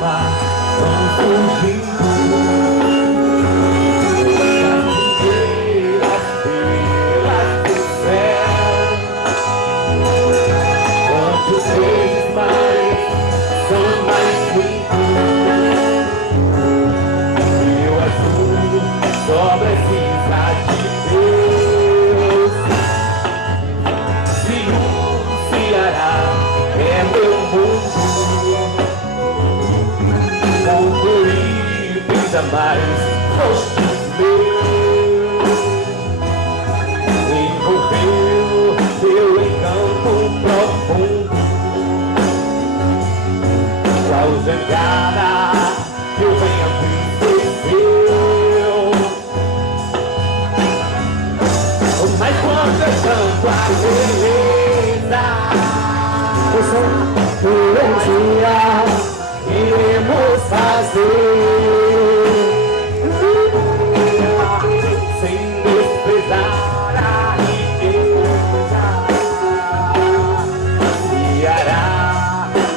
mar vão surgindo. As estrelas do céu, quantos vezes mais são mais lindos. E o azul só precisa de Deus. Se o Ceará é meu mundo, ainda mais rostos meus, envolveu teu encanto profundo, qual jangada que o vento enfureceu. Mas quando eu canto a beleza, eu sou poesia, iremos fazer sem desprezar a riqueza. Ceará,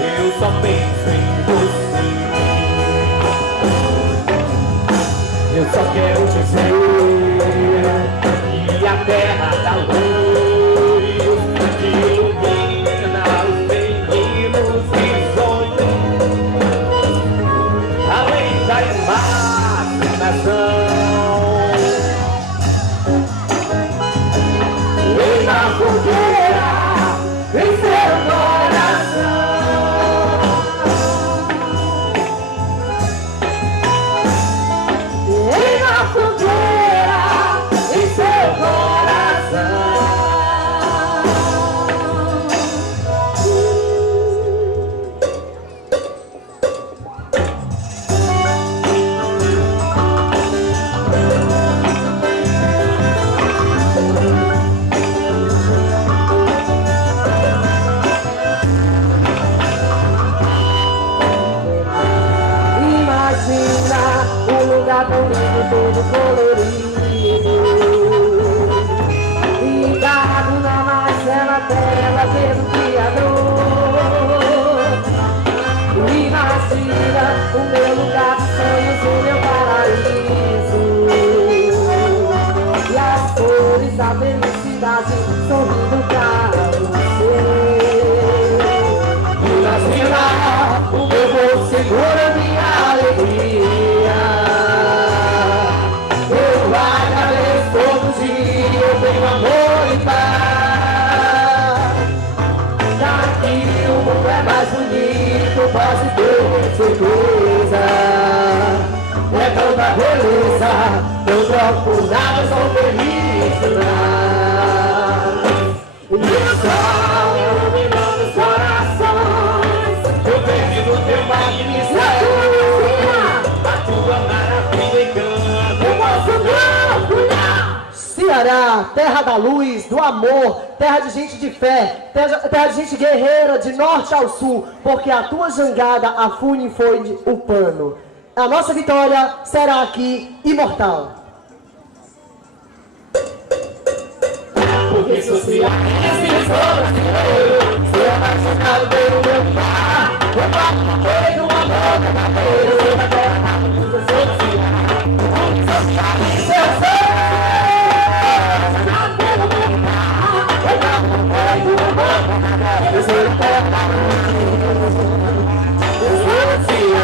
eu só penso em você. Eu só quero dizer que a terra da luz que ilumina os meninos e sonhos, além da imaginação. Vem na fogueira, em seu coração. Vem na fogueira, em seu coração. Imagina um lugar tão lindo, todo colorido, pintado na marcela tela pelo Criador. Imagina o meu lugar de sonhos, o meu paraíso, e as cores da felicidade sorrindo pra você. Imagina o meu bolso segura minha alegria. Eu agradeço todo dia, eu tenho amor e paz. Daqui o mundo é mais bonito, pode ter certeza. É tanta beleza, não troco por nada, sou feliz demais. E o sol iluminando os corações, eu perdi no teu magnífico. A tua maravilha encanta, eu posso mergulhar. Ceará, terra da luz, do amor, terra de gente de fé, terra de gente guerreira, de norte ao sul, porque a tua jangada, a fune foi o pano. A nossa vitória será aqui imortal. Porque sou cearense, sou brasileiro, sou apaixonado pelo meu mar. Eu bato uma coisa, um amor verdadeiro, sou da terra da luz, eu sou do Ceará. Porque sou cearense, eu sou apaixonado pelo meu mar. Eu bato uma coisa, um amor verdadeiro, eu sou da terra da luz, eu sou do Ceará.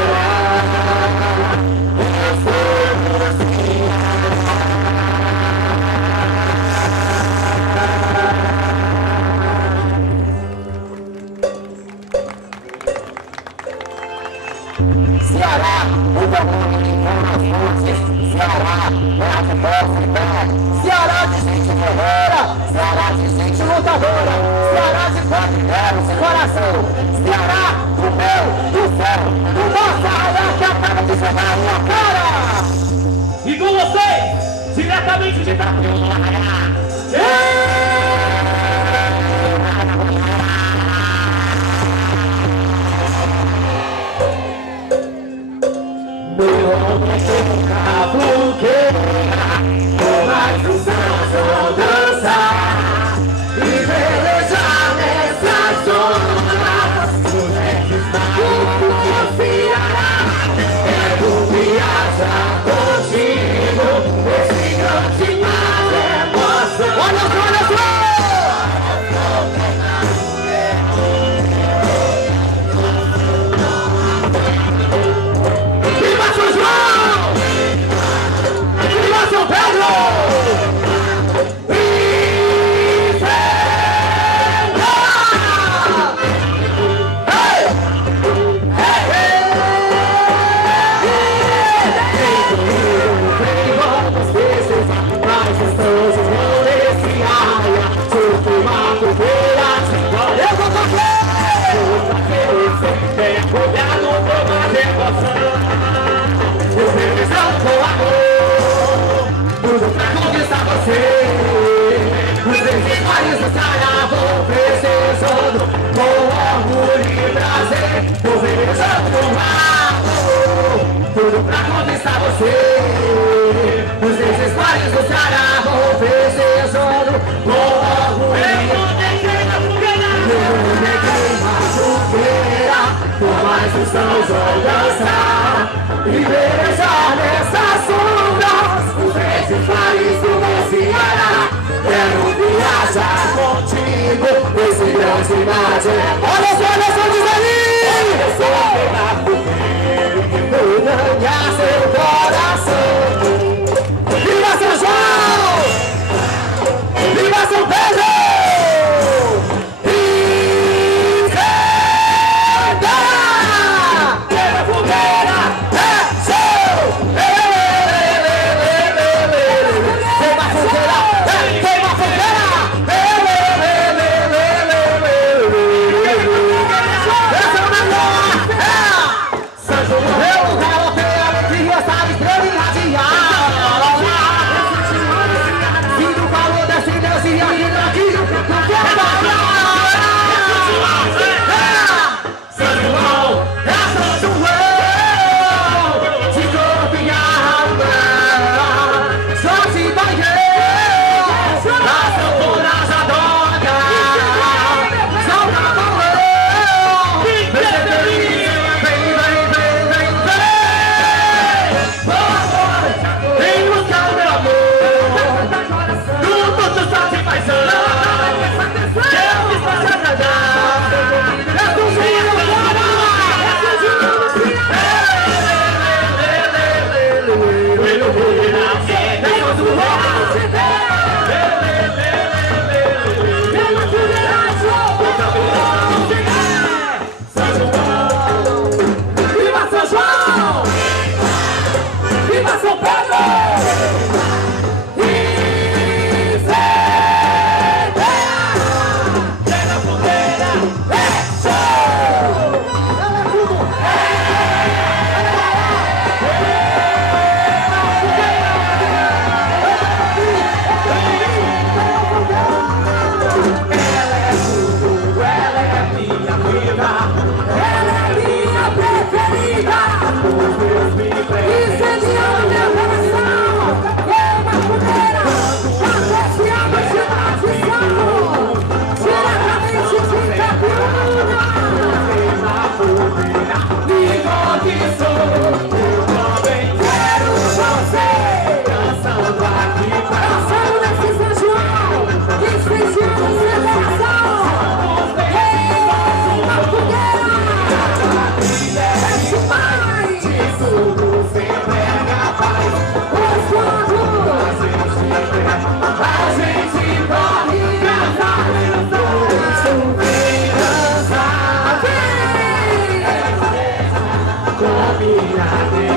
Ceará, o teu nome com as forças. Ceará, terra de força e fé. Ceará de gente guerreira, Ceará de gente lutadora, Ceará de guerreiros e coração. Ceará, do meu, do céu, do nosso arraial que acaba de chegar na minha cara. E com vocês, diretamente de Itapema, arraial. Meu nome é Cabuqueira, com mais um samba dançar e velejar nessas zonas. Os ex-estados do Ceará. estar contigo nesse grande mar de emoção. Olha só, olha só! Viva São João! Viva São Pedro! Tudo pra conquistar você. Os vezes mais estará precisando com orgulho e prazer. Tô velejando no rabo. Tudo pra conquistar você. Os vezes mais estará precisando com orgulho e prazer. Eu neguei na fogueira, por mais os sãos vão dançar e velejar nessas sombras. Esse país do meu Ceará, quero viajar contigo nesse grande mar de emoção. Olha só, diz ali! Eu sou ganhar seu coração. Viva São João! Viva São Pedro! Caminhar